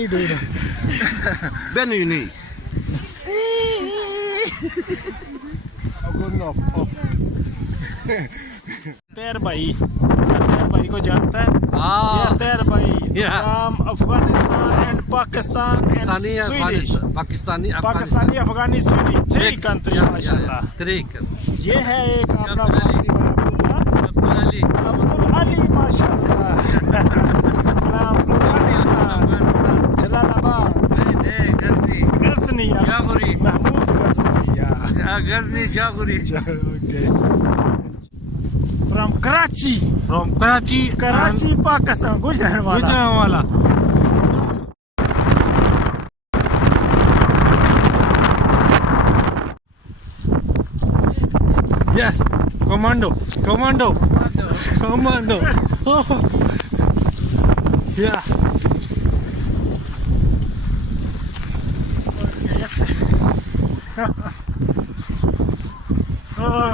you doing it? Ben you need. Good enough. तेर भाई को जानता है? ये तेर भाई from Afghanistan and Pakistan and Pakistani Afghani Swedish 3 country माशाल्लाह। ये है एक अपना अब्दुल अली माशाल्लाह from Afghanistan Jalalabad Ghazni Mahmud Ghazni Jaghori from Karachi Pakistan Gujranwala Yes, commando. Oh. Yes.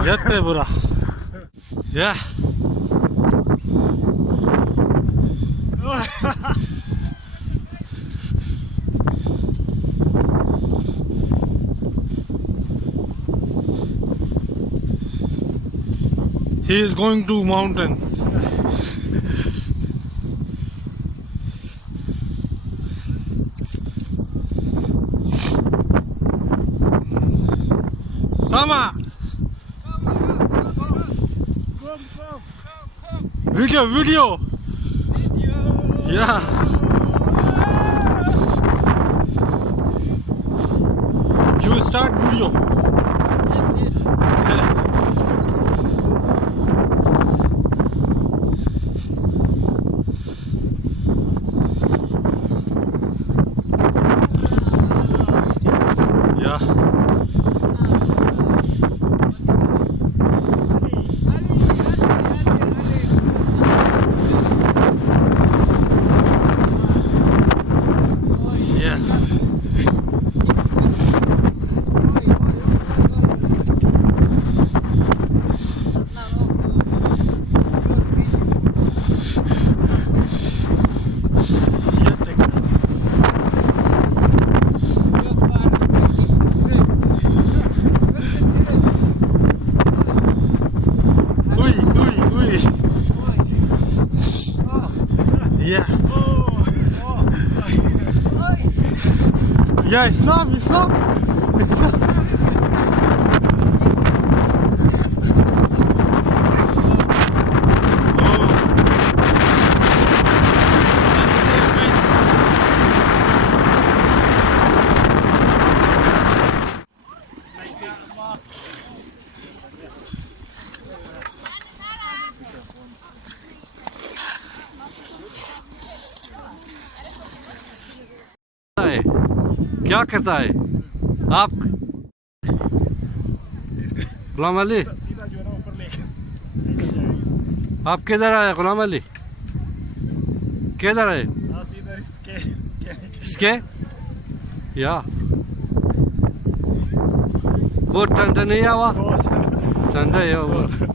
Yatte bura. Yeah. He is going to mountain. Sama. Video. Yeah. You start video. Yeah. Yes. Yeah, stop. क्या करता है आप? गुलाम अली आप किधर आए? गुलाम अली किधर है? इसके या वो ठंडा नहीं आवा? ठंडा है वो।